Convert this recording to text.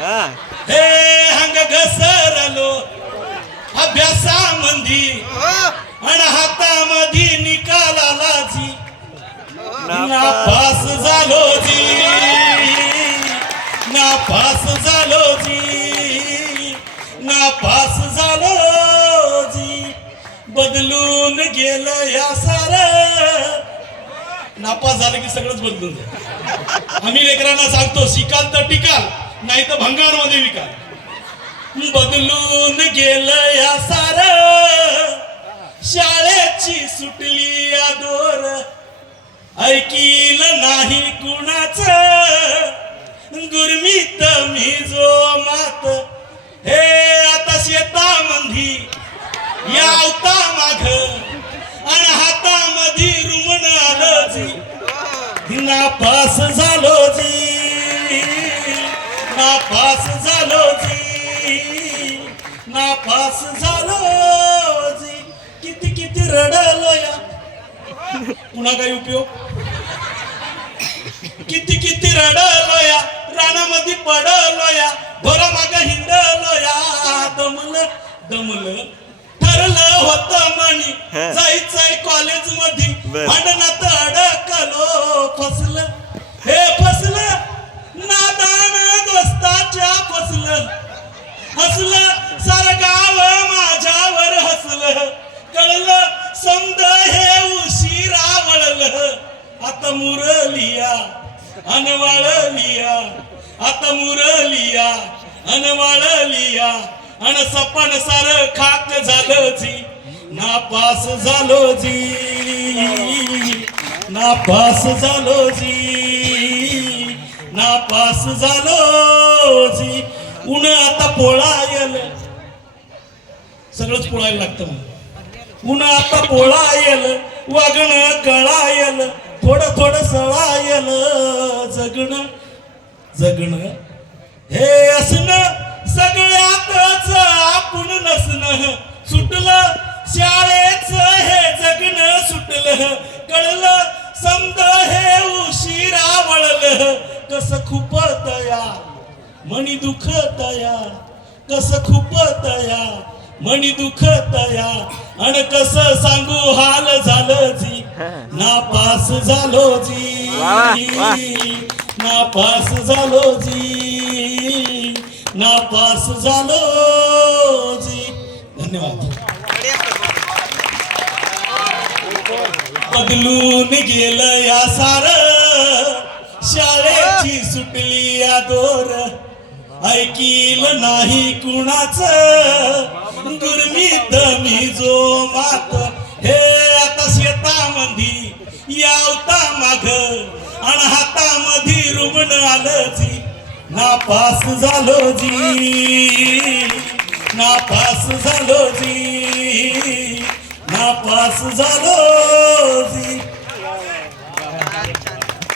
हे. हंग घसरलो. अभ्यासामंदी. अन हातामधी निकालाला जी. नापास झालो जी. नापास झालो जी. नापास झालो जी. बदलून गेलं या सार. नापास झालं की सगळंच बदलून आम्ही लेकरांना सांगतो शिकाल तर टिकाल. नाही तर भंगारमध्ये का बदलून गेलं या सार. शाळेची सुटली या दोर. ऐकील नाही कुणाच. गुरमीत मी जो मात. हे आता शेता मंदी यावता माघ. आणि हातामध्ये रुमण आलं पास झा नापास झालो जी. नापास झालो जी. किती किती रडलो या पुन्हा काही उपयोग? किती किती रडलो या रानामध्ये पडलो या भरा माग हिंडलो या दमलं दमलं. ठरलं होतं म्हणी. जायचंय कॉलेजमध्ये बर. भांडणात अडकलो. फसलं हे फसलं नादान दोस्ताच्या फसलं हसलं सार गाव माझ्यावर हसलं कळलं समद हे उशिरा वळलं आता मुरलिया अनवाळलिया आता मुरलिया अनवाळलिया अन सपन सार खाक झालं जी नापास झालो जी नापास झालो जी नापास झालो जी. उन आता पोळायल सगळंच पोळायला लागतं मग उन आता पोळायल वागणं कळायल थोडं थोडं सवायलं जगण जगण. हे असणं सगळ्यातच आपण नसणं. सुटलं शाळेच हे जगणं सुटलं. कळलं समद हे उशिरा वळलं. कस खुपतया दुख तया कस खुपतया दुख तया आणि कस सांगू हाल झालं जी नापास झालो जी. नापास झालो जी. नापास झालो जी. धन्यवाद. बदलून गेलं या सार. शाळेची सुटली या दोर. ऐकील नाही कुणाच. गुरमीत मी जो मात माग. आणि हातामध्ये रुग्ण आलं जी. नापास झालो जी. नापास झालो जी. नापास झालो